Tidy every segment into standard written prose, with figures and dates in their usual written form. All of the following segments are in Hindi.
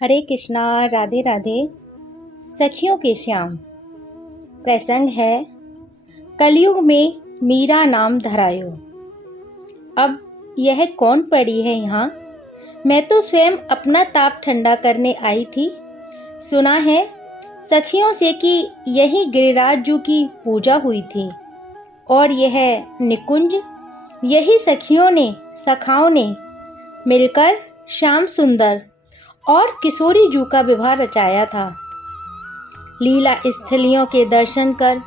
हरे कृष्णा। राधे राधे। सखियों के श्याम। प्रसंग है कलयुग में मीरा नाम धरायो। अब यह कौन पड़ी है यहाँ? मैं तो स्वयं अपना ताप ठंडा करने आई थी। सुना है सखियों से कि यही गिरिराज जी की पूजा हुई थी और यह निकुंज यही सखाओं ने मिलकर श्याम सुंदर और किशोरी जू का विवाह रचाया था। लीला स्थलियों के दर्शन कर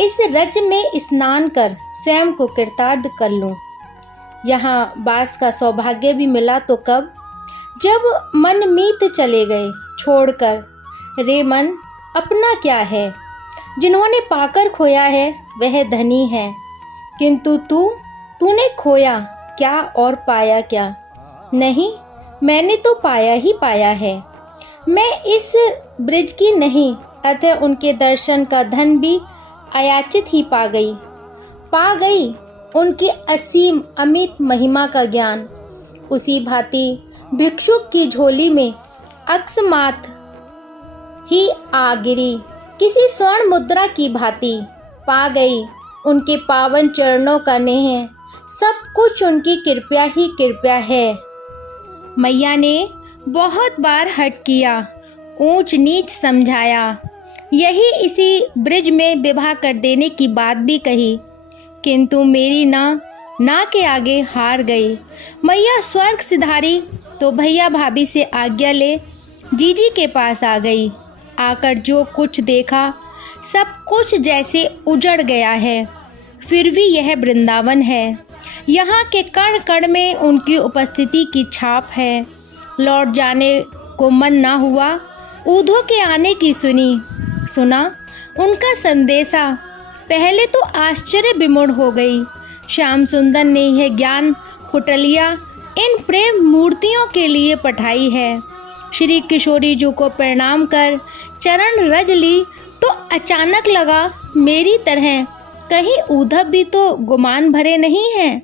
इस रज में स्नान कर स्वयं को कृतार्थ कर लूं। यहाँ वास का सौभाग्य भी मिला तो कब, जब मन मीत चले गए छोड़कर। रे मन अपना क्या है, जिन्होंने पाकर खोया है वह धनी है, किंतु तूने खोया क्या और पाया क्या? नहीं, मैंने तो पाया ही पाया है। मैं इस ब्रिज की नहीं, अतः उनके दर्शन का धन भी अयाचित ही पा गई उनकी असीम अमित महिमा का ज्ञान। उसी भांति भिक्षुक की झोली में अकस्मात ही आ गिरी किसी स्वर्ण मुद्रा की भांति। पा गई उनके पावन चरणों का नेह, सब कुछ उनकी कृपा ही कृपा है। मैया ने बहुत बार हट किया, ऊंच नीच समझाया, यही इसी ब्रिज में विवाह कर देने की बात भी कही, किंतु मेरी ना के आगे हार गई। मैया स्वर्ग सिधारी तो भैया भाभी से आज्ञा ले जीजी के पास आ गई। आकर जो कुछ देखा सब कुछ जैसे उजड़ गया है। फिर भी यह वृंदावन है, यहाँ के कण कण में उनकी उपस्थिति की छाप है। लौट जाने को मन ना हुआ, ऊधो के आने की सुना उनका संदेशा। पहले तो आश्चर्य विमूढ़ हो गई। श्याम सुंदर ने यह ज्ञान कुटलिया इन प्रेम मूर्तियों के लिए पठाई है। श्री किशोरी जी को प्रणाम कर चरण रज ली तो अचानक लगा मेरी तरह कहीं उद्धव भी तो गुमान भरे नहीं हैं।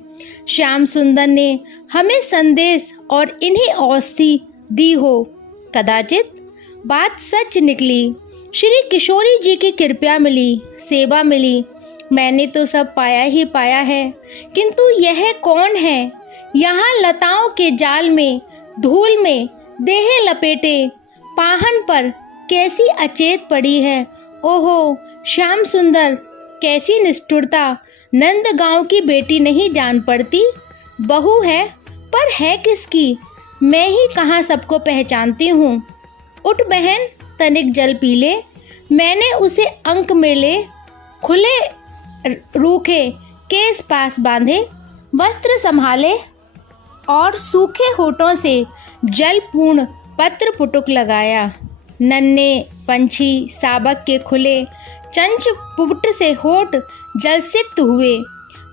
श्याम सुंदर ने हमें संदेश और इन्हीं औषधि दी हो। कदाचित बात सच निकली। श्री किशोरी जी की कृपा मिली, सेवा मिली। मैंने तो सब पाया ही पाया है, किंतु यह कौन है यहाँ लताओं के जाल में धूल में देह लपेटे पाहन पर कैसी अचेत पड़ी है। ओहो श्याम सुंदर, कैसी निष्ठुरता। नंद गांव की बेटी नहीं जान पड़ती, बहू है पर है किसकी? मैं ही कहाँ सबको पहचानती हूँ। उठ बहन, तनिक जल पी ले। मैंने उसे अंक में ले, खुले रूखे केस पास बांधे, वस्त्र संभाले और सूखे होठों से जलपूर्ण पत्र पुटुक लगाया। नन्हे पंछी साबक के खुले चंच पुट से होठ जलसिक्त हुए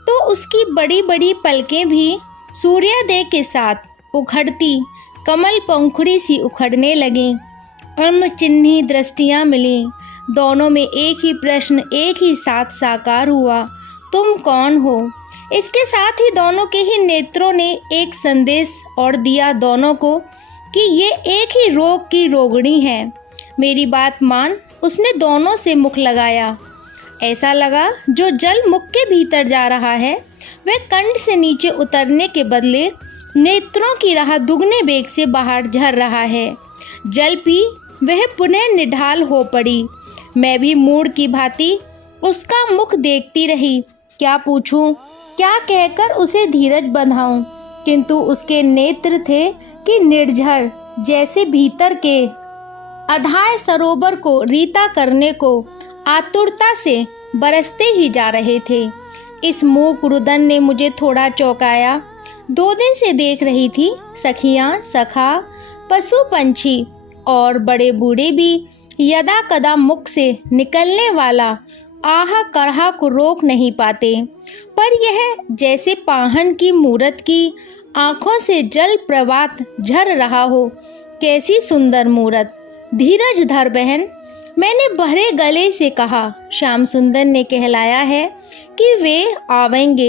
तो उसकी बड़ी बड़ी पलकें भी सूर्योदय के साथ उखड़ती कमल पंखुड़ी सी उखड़ने लगीं। चिन्ही दृष्टियां मिली। दोनों में एक ही प्रश्न एक ही साथ साकार हुआ, तुम कौन हो? इसके साथ ही दोनों के ही नेत्रों ने एक संदेश और दिया दोनों को कि ये एक ही रोग की रोगिणी है। मेरी बात मान। उसने दोनों से मुख लगाया। ऐसा लगा जो जल मुख के भीतर जा रहा है वह कंठ से नीचे उतरने के बदले नेत्रों की राह दुगने वेग से बाहर झर रहा है। जल पी वह पुनः निढाल हो पड़ी। मैं भी मूढ़ की भांति उसका मुख देखती रही। क्या पूछूं, क्या कहकर उसे धीरज बंधाऊं, किंतु उसके नेत्र थे कि निर्झर, जैसे भीतर के अथाह सरोवर को रीता करने को आतुरता से बरसते ही जा रहे थे। इस मूक रुदन ने मुझे थोड़ा चौंकाया। 2 दिन से देख रही थी सखियां, सखा, पशु पंछी और बड़े बूढ़े भी यदा कदा मुख से निकलने वाला आहा करहा को रोक नहीं पाते, पर यह जैसे पाहन की मूरत की आंखों से जल प्रवात झर रहा हो। कैसी सुंदर मूरत। धीरज धर बहन, मैंने बहरे गले से कहा। श्याम सुंदर ने कहलाया है कि वे आवेंगे।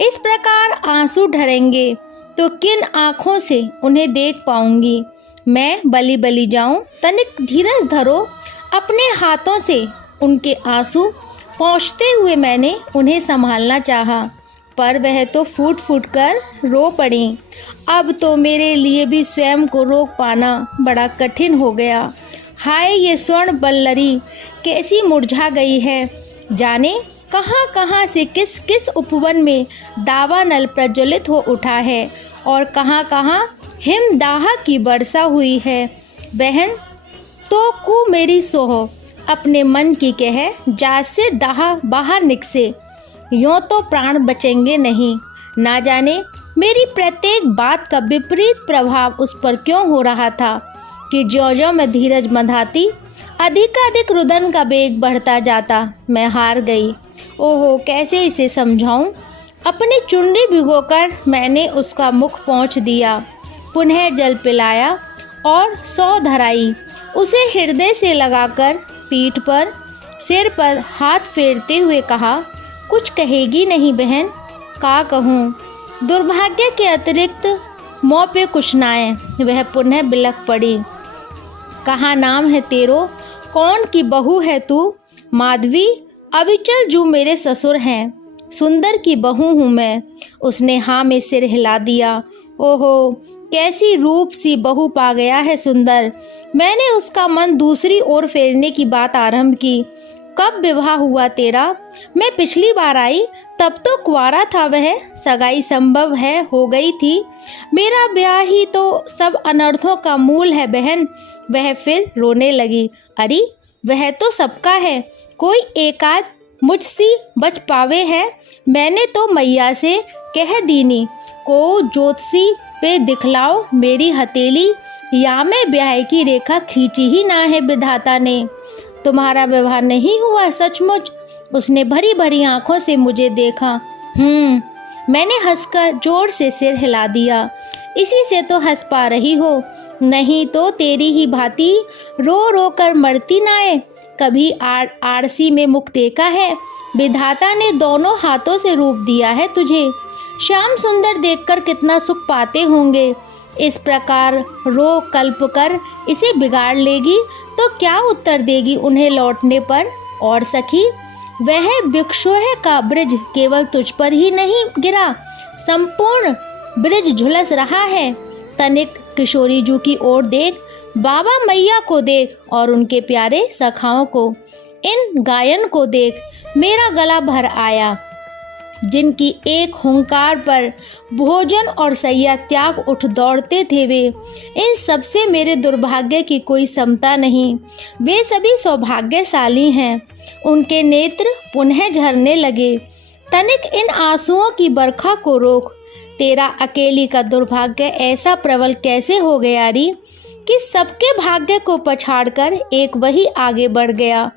इस प्रकार आंसू ढरेंगे तो किन आँखों से उन्हें देख पाऊंगी। मैं बली बली जाऊं? तनिक धीरज धरो। अपने हाथों से उनके आंसू पोंछते हुए मैंने उन्हें संभालना चाहा, पर वह तो फूट फूट कर रो पड़ी। अब तो मेरे लिए भी स्वयं को रोक पाना बड़ा कठिन हो गया। हाय, ये स्वर्ण बल्लरी कैसी मुरझा गई है। जाने कहाँ कहाँ से किस किस उपवन में दावानल प्रज्वलित हो उठा है और कहाँ कहाँ हिमदाह की वर्षा हुई है। बहन तो कु मेरी सोहो, अपने मन की कह, जा से दाह बाहर निकसे, यूँ तो प्राण बचेंगे नहीं। ना जाने मेरी प्रत्येक बात का विपरीत प्रभाव उस पर क्यों हो रहा था कि ज्यों-ज्यों मैं धीरज बंधाती, अधिकाधिक रुदन का वेग बढ़ता जाता। मैं हार गई। ओहो, कैसे इसे समझाऊं? अपनी चुन्नी भिगोकर मैंने उसका मुख पोंछ दिया, पुनः जल पिलाया और सौ धराई। उसे हृदय से लगाकर पीठ पर, सिर पर हाथ फेरते हुए कहा, कुछ कहेगी नहीं बहन? का कहूँ? दुर्भाग्य के अतिरिक्त मुँह पे कुछ नाए। वह पुनः बिलख पड़ी। कहाँ नाम है तेरो? कौन की बहू है तू? माधवी, अविचल जो मेरे ससुर हैं। सुंदर की बहू हूँ मैं। उसने हाँ में सिर हिला दिया। ओहो, कैसी रूप सी बहू पा गया है सुंदर। मैंने उसका मन दूसरी ओर फेरने की बात आरंभ की। कब विवाह हुआ तेरा? मैं पिछली बार आई तब तो कुंवारा था वह। सगाई संभव है हो गई थी। मेरा ब्याह ही तो सब अनर्थों का मूल है बहन। वह फिर रोने लगी। अरे, वह तो सबका है, कोई एकाध मुझसी बच पावे है। मैंने तो मैया से कह दीनी को ज्योतिषी पे दिखलाओ मेरी हथेली, या मैं ब्याह की रेखा खींची ही ना है विधाता ने। तुम्हारा विवाह नहीं हुआ सचमुच? उसने भरी भरी आंखों से मुझे देखा। मैंने हंसकर जोर से सिर हिला दिया। इसी से तो हंस पा रही हो, नहीं तो तेरी ही भांति रो रो कर मरती नाए। कभी आरसी में मुख देखा है? विधाता ने दोनों हाथों से रूप दिया है तुझे। श्याम सुंदर देखकर कितना सुख पाते होंगे। इस प्रकार रो कल्प कर इसे बिगाड़ लेगी तो क्या उत्तर देगी उन्हें लौटने पर? और सखी, वह विक्षोह का ब्रिज केवल तुझ पर ही नहीं गिरा, संपूर्ण ब्रिज झुलस रहा है। तनिक किशोरी जू की ओर देख, बाबा मैया को देख और उनके प्यारे सखाओं को, इन गायन को देख। मेरा गला भर आया। जिनकी एक हुंकार पर भोजन और सैया त्याग उठ दौड़ते थे वे, इन सबसे मेरे दुर्भाग्य की कोई समता नहीं। वे सभी सौभाग्यशाली हैं। उनके नेत्र पुनः झरने लगे। तनिक इन आंसुओं की बरखा को रोक। तेरा अकेली का दुर्भाग्य ऐसा प्रबल कैसे हो गया री कि सबके भाग्य को पछाड़कर एक वही आगे बढ़ गया।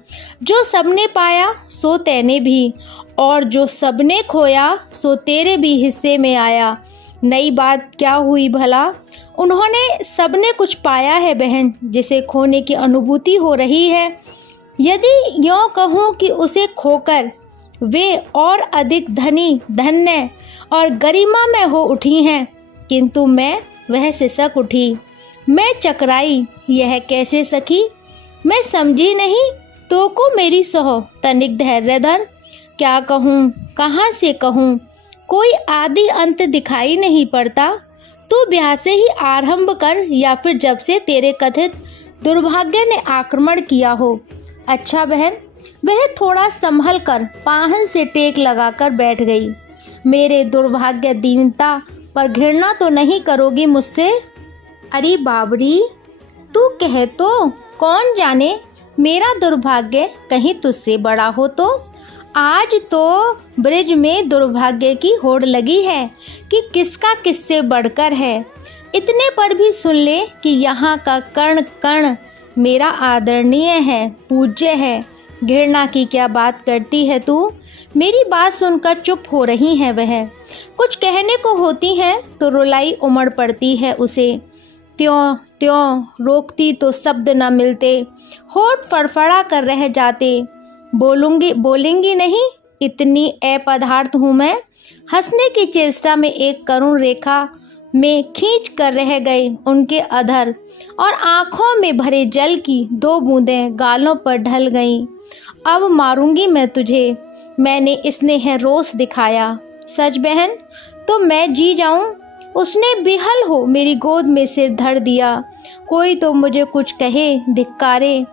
जो सबने पाया सो तैने भी, और जो सबने खोया सो तेरे भी हिस्से में आया। नई बात क्या हुई भला? उन्होंने सबने कुछ पाया है बहन, जिसे खोने की अनुभूति हो रही है। यदि यूँ कहूँ कि उसे खोकर वे और अधिक धनी, धन्य और गरिमा में हो उठी हैं, किंतु मैं वह सिसक उठी। मैं चकराई। यह कैसे सखी? मैं समझी नहीं। तो को मेरी सहो, तनिक धैर्य धर। क्या कहूँ, कहाँ से कहूँ? कोई आदि अंत दिखाई नहीं पड़ता। तू ब्याह से ही आरंभ कर, या फिर जब से तेरे कथित दुर्भाग्य ने आक्रमण किया हो। अच्छा बहन। वह थोड़ा संभल कर पाहन से टेक लगाकर बैठ गई। मेरे दुर्भाग्य दीनता पर घृणा तो नहीं करोगी मुझसे? अरे बाबरी, तू कह तो, कौन जाने मेरा दुर्भाग्य कहीं तुझसे बड़ा हो तो। आज तो ब्रिज में दुर्भाग्य की होड़ लगी है कि किसका किससे बढ़कर है। इतने पर भी सुन ले कि यहाँ का कण कण मेरा आदरणीय है, पूज्य है। घृणा की क्या बात करती है तू? मेरी बात सुनकर चुप हो रही है वह। कुछ कहने को होती है तो रुलाई उमड़ पड़ती है उसे। त्यों त्यों रोकती तो शब्द न मिलते, होठ फड़फड़ा कर रह जाते। बोलेंगी नहीं, इतनी अपदार्थ हूँ मैं। हंसने की चेष्टा में एक करुण रेखा में खींच कर रह गए उनके अधर, और आँखों में भरे जल की 2 बूंदें गालों पर ढल गईं। अब मारूंगी मैं तुझे, मैंने स्नेह रोष दिखाया। सच बहन, तो मैं जी जाऊं? उसने बेहल हो मेरी गोद में सिर धर दिया। कोई तो मुझे कुछ कहे, धिक्कारे,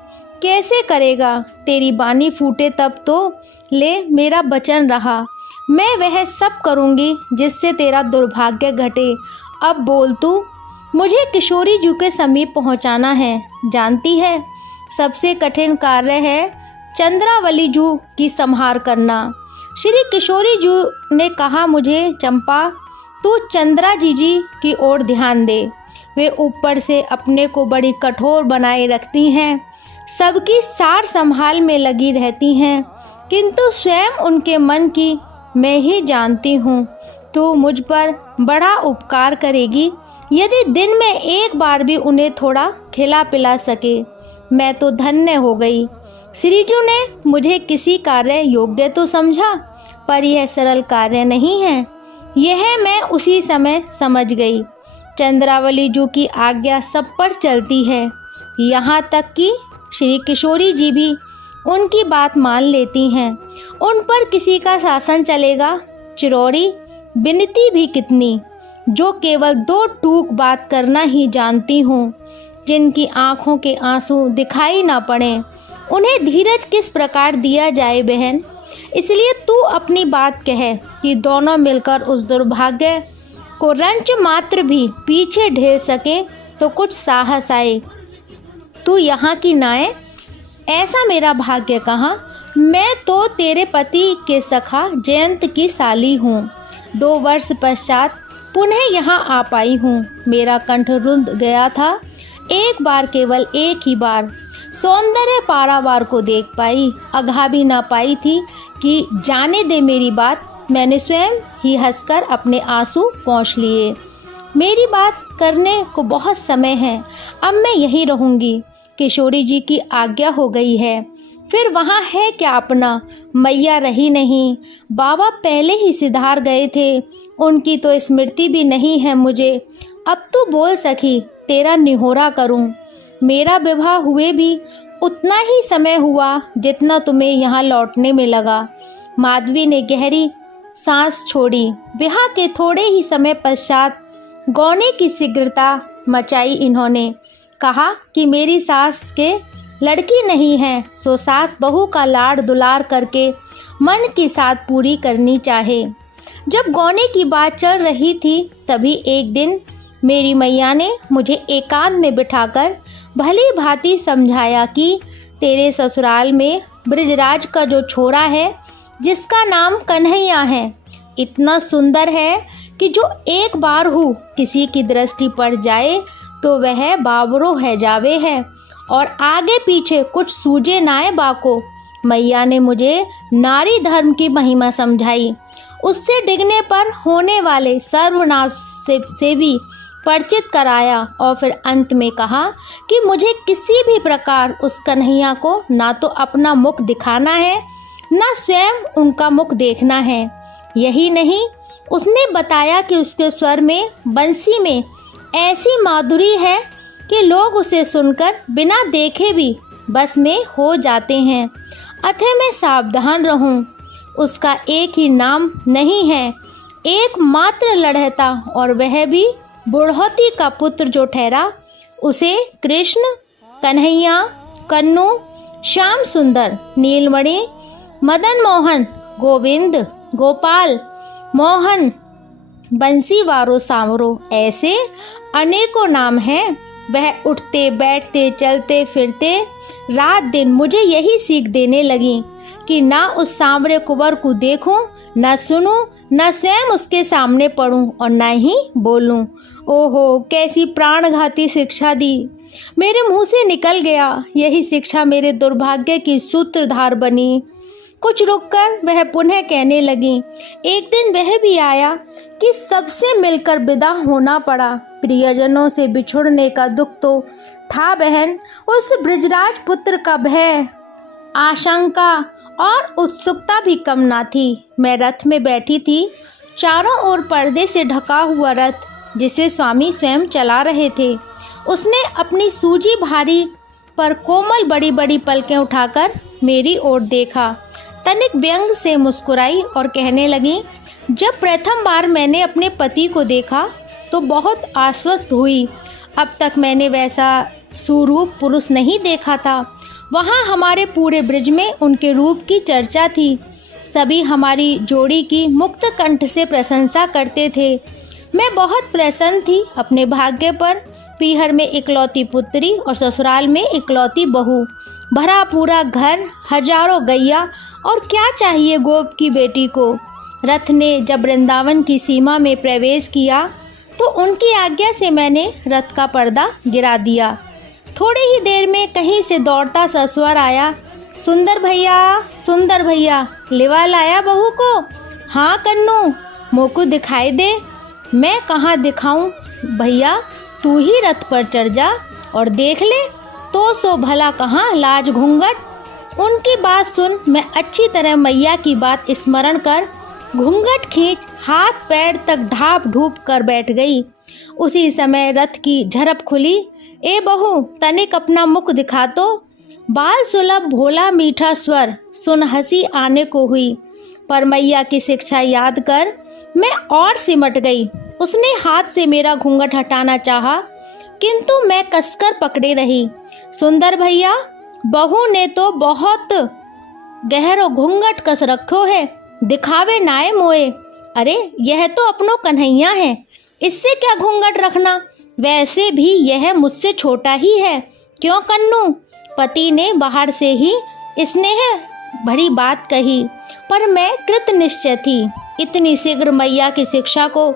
कैसे करेगा? तेरी बानी फूटे तब तो ले, मेरा वचन रहा। मैं वह सब करूंगी जिससे तेरा दुर्भाग्य घटे। अब बोल तू, मुझे किशोरी जू के समीप पहुंचाना है। जानती है, सबसे कठिन कार्य है चंद्रावली जू की संहार करना। श्री किशोरी जू ने कहा, मुझे चंपा, तू चंद्रा जीजी की ओर ध्यान दे। वे ऊपर से अपने को बड़ी कठोर बनाए रखती हैं, सबकी सार संभाल में लगी रहती हैं, किंतु स्वयं उनके मन की मैं ही जानती हूँ। तू मुझ पर बड़ा उपकार करेगी यदि दिन में एक बार भी उन्हें थोड़ा खिला पिला सके। मैं तो धन्य हो गई। श्रीजू ने मुझे किसी कार्य योग्य तो समझा, पर यह सरल कार्य नहीं है, यह मैं उसी समय समझ गई। चंद्रावली जू की आज्ञा सब पर चलती है, यहाँ तक कि श्री किशोरी जी भी उनकी बात मान लेती हैं। उन पर किसी का शासन चलेगा? चिरौरी बिनती भी कितनी, जो केवल 2 टूक बात करना ही जानती हूँ, जिनकी आँखों के आंसू दिखाई ना पड़े, उन्हें धीरज किस प्रकार दिया जाए बहन? इसलिए तू अपनी बात कह कि दोनों मिलकर उस दुर्भाग्य को रंच मात्र भी पीछे ढेर सके तो कुछ साहस आए। तू यहाँ की नाए, ऐसा मेरा भाग्य कहाँ? मैं तो तेरे पति के सखा जयंत की साली हूँ। 2 वर्ष पश्चात पुनः यहाँ आ पाई हूँ। मेरा कंठ रुंध गया था। एक बार, केवल एक ही बार सौंदर्य पारावार को देख पाई, अघा भी ना पाई थी कि जाने दे मेरी बात। मैंने स्वयं ही हंसकर अपने आंसू पोंछ लिए। मेरी बात करने को बहुत समय है, अब मैं यहीं रहूँगी। किशोरी जी की आज्ञा हो गई है, फिर वहाँ है क्या अपना? मैया रही नहीं, बाबा पहले ही सिधार गए थे, उनकी तो स्मृति भी नहीं है मुझे। अब तू बोल सखी, तेरा निहोरा करूं। मेरा विवाह हुए भी उतना ही समय हुआ जितना तुम्हें यहाँ लौटने में लगा। माधवी ने गहरी सांस छोड़ी। विवाह के थोड़े ही समय पश्चात गौने की शीघ्रता मचाई इन्होंने। कहा कि मेरी सास के लड़की नहीं है, सो सास बहू का लाड़ दुलार करके मन की साथ पूरी करनी चाहे। जब गौने की बात चल रही थी, तभी एक दिन मेरी मैया ने मुझे एकांत में बिठाकर भली भांति समझाया कि तेरे ससुराल में ब्रिजराज का जो छोरा है, जिसका नाम कन्हैया है, इतना सुंदर है कि जो एक बार हो किसी की दृष्टि पड़ जाए तो वह बाबरो है जावे है, और आगे पीछे कुछ सूझे नाए बाको। मैया ने मुझे नारी धर्म की महिमा समझाई, उससे डिगने पर होने वाले सर्वनाश से भी परिचित कराया, और फिर अंत में कहा कि मुझे किसी भी प्रकार उस कन्हैया को ना तो अपना मुख दिखाना है, ना स्वयं उनका मुख देखना है। यही नहीं, उसने बताया कि उसके स्वर में, बंसी में ऐसी माधुरी है कि लोग उसे सुनकर बिना देखे भी बस में हो जाते हैं। अतः मैं सावधान रहूं। उसका एक ही नाम नहीं है, एकमात्र लड़हता, और वह भी बुढ़ौती का पुत्र जो ठहरा, उसे कृष्ण, कन्हैया, कन्नू, श्याम सुंदर, नीलमणि, मदन मोहन, गोविंद, गोपाल, मोहन, बंसीवारो, सांवरो, ऐसे अनेकों नाम हैं। वह उठते बैठते चलते फिरते रात दिन मुझे यही सीख देने लगी कि ना उस सांवरे कुंवर को देखूं, न सुनूं, न स्वयं उसके सामने पढ़ूं, और न ही बोलूं। ओहो, कैसी प्राणघाती शिक्षा दी! मेरे मुंह से निकल गया। यही शिक्षा मेरे दुर्भाग्य की सूत्रधार बनी। कुछ रुककर वह पुनः कहने लगी, एक दिन वह भी आया कि सबसे मिलकर विदा होना पड़ा। प्रियजनों से बिछुड़ने का दुख तो था बहन, उस ब्रिजराज पुत्र का भय, आशंका और उत्सुकता भी कम ना थी। मैं रथ में बैठी थी, चारों ओर पर्दे से ढका हुआ रथ, जिसे स्वामी स्वयं चला रहे थे। उसने अपनी सूजी भारी पर कोमल बड़ी बड़ी पलकें उठाकर मेरी ओर देखा, तनिक व्यंग से मुस्कुराई और कहने लगी, जब प्रथम बार मैंने अपने पति को देखा तो बहुत आश्वस्त हुई। अब तक मैंने वैसा सुरूप पुरुष नहीं देखा था। वहाँ हमारे पूरे ब्रज में उनके रूप की चर्चा थी। सभी हमारी जोड़ी की मुक्त कंठ से प्रशंसा करते थे। मैं बहुत प्रसन्न थी अपने भाग्य पर। पीहर में इकलौती पुत्री और ससुराल में इकलौती बहू, भरा पूरा घर, हजारों गैया, और क्या चाहिए गोप की बेटी को। रथ ने जब वृंदावन की सीमा में प्रवेश किया तो उनकी आज्ञा से मैंने रथ का पर्दा गिरा दिया। थोड़ी ही देर में कहीं से दौड़ता सा स्वर आया, सुंदर भैया, लेवा लाया बहू को? हाँ कन्नू, मोको दिखाई दे। मैं कहाँ दिखाऊं भैया, तू ही रथ पर चढ़ जा और देख ले तो सो भला कहाँ लाज घूंघट। उनकी बात सुन मैं अच्छी तरह मैया की बात स्मरण कर घूंघट खींच हाथ पैर तक ढाप ढूप कर बैठ गई। उसी समय रथ की झरप खुली। ए बहू, तनिक अपना मुख दिखा तो। बाल सुलभ भोला मीठा स्वर सुन हंसी आने को हुई, पर मैया की शिक्षा याद कर मैं और सिमट गई। उसने हाथ से मेरा घूंघट हटाना चाहा, किंतु मैं कसकर पकड़े रही। सुंदर भैया, बहू ने तो बहुत गहरो घूंघट कस रखो है, दिखावे नाए मोए। अरे यह तो अपनो कन्हैया है, इससे क्या घूंघट रखना, वैसे भी यह मुझसे छोटा ही है। क्यों कन्नू? पति ने बाहर से ही स्नेह भरी बात कही, पर मैं कृत निश्चय थी। इतनी शीघ्र मैया की शिक्षा को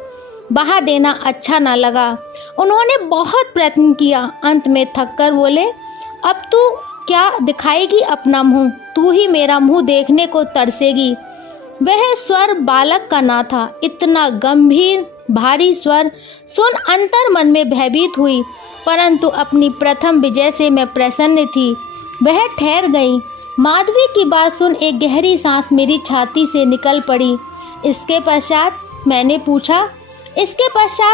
बहा देना अच्छा ना लगा। उन्होंने बहुत प्रयत्न किया, अंत में थक कर बोले, अब तू क्या दिखाएगी अपना मुंह, तू ही मेरा मुंह देखने को तरसेगी। वह स्वर बालक का ना था। इतना गंभीर भारी स्वर सुन अंतर मन में भयभीत हुई, परंतु अपनी प्रथम विजय से मैं प्रसन्न थी। वह ठहर गई। माधवी की बात सुन एक गहरी सांस मेरी छाती से निकल पड़ी। इसके पश्चात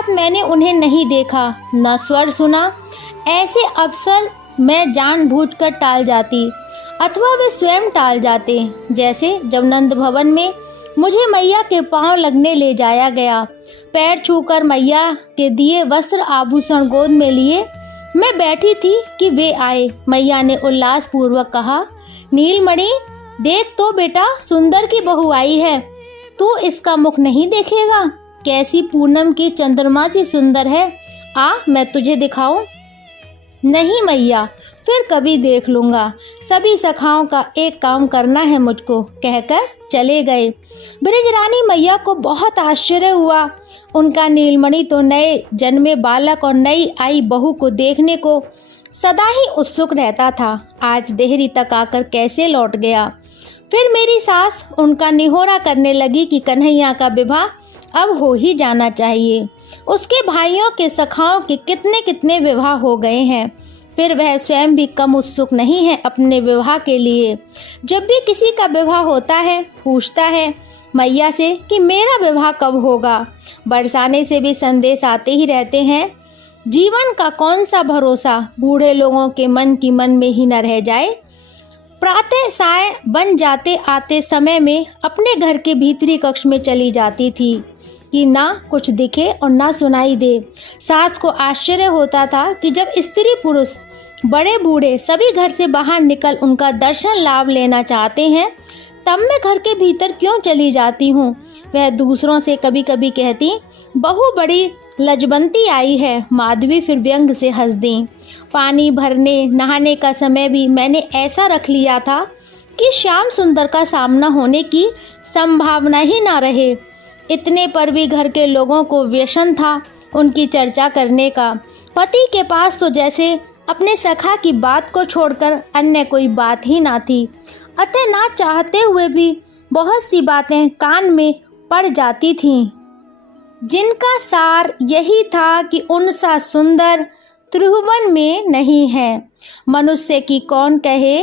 मैंने उन्हें नहीं देखा, न स्वर सुना। ऐसे अवसर मैं जानबूझकर टाल जाती अथवा वे स्वयं टाल जाते। जैसे जब नंद भवन में मुझे मैया के पांव लगने ले जाया गया, पैर छूकर मैया के दिए वस्त्र आभूषण गोद में लिए मैं बैठी थी कि वे आए। मैया ने उल्लास पूर्वक कहा, नीलमणि देख तो बेटा, सुंदर की बहू आई है। तू इसका मुख नहीं देखेगा? कैसी पूनम की चंद्रमा सी सुंदर है। आ मैं तुझे दिखाऊं? नहीं मैया, फिर कभी देख लूँगा। सभी सखाओं का एक काम करना है मुझको, कहकर चले गए। ब्रजरानी मैया को बहुत आश्चर्य हुआ। उनका नीलमणि तो नए जन्मे बालक और नई आई बहू को देखने को सदा ही उत्सुक रहता था। आज देहरी तक आकर कैसे लौट गया। फिर मेरी सास उनका निहोरा करने लगी कि कन्हैया का विवाह अब हो ही जाना चाहिए। उसके भाइयों के सखाओं के कितने कितने विवाह हो गए हैं, फिर वह स्वयं भी कम उत्सुक नहीं है अपने विवाह के लिए। जब भी किसी का विवाह होता है पूछता है मैया से कि मेरा विवाह कब होगा। बरसाने से भी संदेश आते ही रहते हैं। जीवन का कौन सा भरोसा, बूढ़े लोगों के मन की मन में ही न रह जाए। प्रातः साय बन जाते आते समय में अपने घर के भीतरी कक्ष में चली जाती थी कि ना कुछ दिखे और ना सुनाई दे। सास को आश्चर्य होता था कि जब स्त्री पुरुष बड़े बूढ़े सभी घर से बाहर निकल उनका दर्शन लाभ लेना चाहते हैं, तब मैं घर के भीतर क्यों चली जाती हूँ। वह दूसरों से कभी कभी कहती, बहू बड़ी लजबंती आई है। माधवी फिर व्यंग से हंस दी। पानी भरने नहाने का समय भी मैंने ऐसा रख लिया था कि श्याम सुंदर का सामना होने की संभावना ही ना रहे। इतने पर भी घर के लोगों को व्यसन था उनकी चर्चा करने का। पति के पास तो जैसे अपने सखा की बात को छोड़कर अन्य कोई बात ही ना थी। अतः ना चाहते हुए भी बहुत सी बातें कान में पड़ जाती थीं, जिनका सार यही था कि उनसा सुंदर त्रिभुवन में नहीं है। मनुष्य की कौन कहे,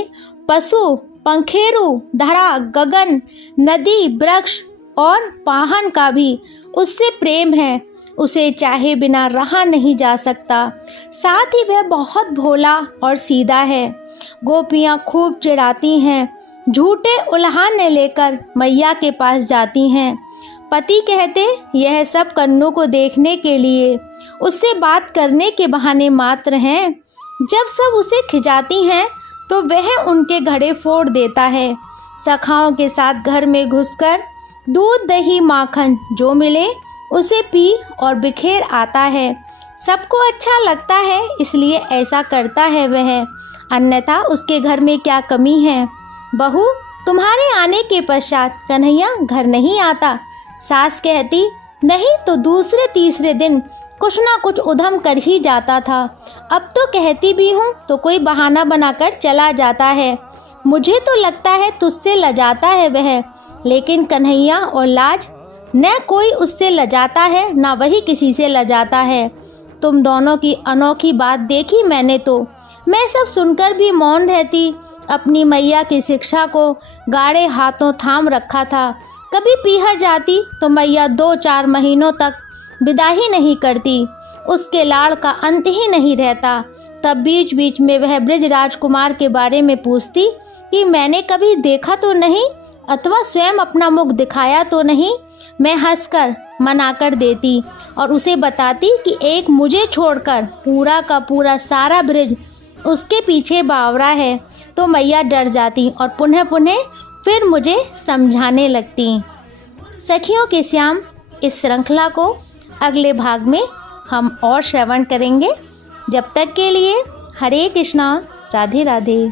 पशु पंखेरु धरा गगन नदी वृक्ष और पाहन का भी उससे प्रेम है। उसे चाहे बिना रहा नहीं जा सकता। साथ ही वह बहुत भोला और सीधा है। गोपियाँ खूब चिढ़ाती हैं। झूठे उल्हाने लेकर मैया के पास जाती हैं। पति कहते यह सब कन्नू को देखने के लिए, उससे बात करने के बहाने मात्र हैं। जब सब उसे खिजाती हैं तो वह उनके घड़े फोड़ देता है। सखाओं के साथ घर में घुसकर दूध दही माखन जो मिले उसे पी और बिखेर आता है। सबको अच्छा लगता है इसलिए ऐसा करता है वह, अन्यथा उसके घर में क्या कमी है। बहू, तुम्हारे आने के पश्चात कन्हैया घर नहीं आता। सास कहती नहीं तो दूसरे तीसरे दिन कुछ ना कुछ उधम कर ही जाता था। अब तो कहती भी हूँ तो कोई बहाना बनाकर चला जाता है। मुझे तो लगता है तुझसे लजाता है वह, लेकिन कन्हैया और लाज, न कोई उससे लजाता है न वही किसी से लजाता है। तुम दोनों की अनोखी बात देखी मैंने तो, मैं सब सुनकर भी मौन रहती। अपनी मैया की शिक्षा को गाढ़े हाथों थाम रखा था। कभी पीहर जाती तो मैया 2-4 महीनों तक विदा ही नहीं करती। उसके लाड़ का अंत ही नहीं रहता। तब बीच बीच में वह ब्रज राजकुमार के बारे में पूछती कि मैंने कभी देखा तो नहीं अथवा स्वयं अपना मुख दिखाया तो नहीं। मैं हंसकर मना कर देती और उसे बताती कि एक मुझे छोड़कर पूरा का पूरा सारा ब्रज उसके पीछे बावरा है। तो मैया डर जाती और पुनः पुनः फिर मुझे समझाने लगती। सखियों के श्याम इस श्रृंखला को अगले भाग में हम और श्रवण करेंगे। जब तक के लिए हरे कृष्णा, राधे राधे।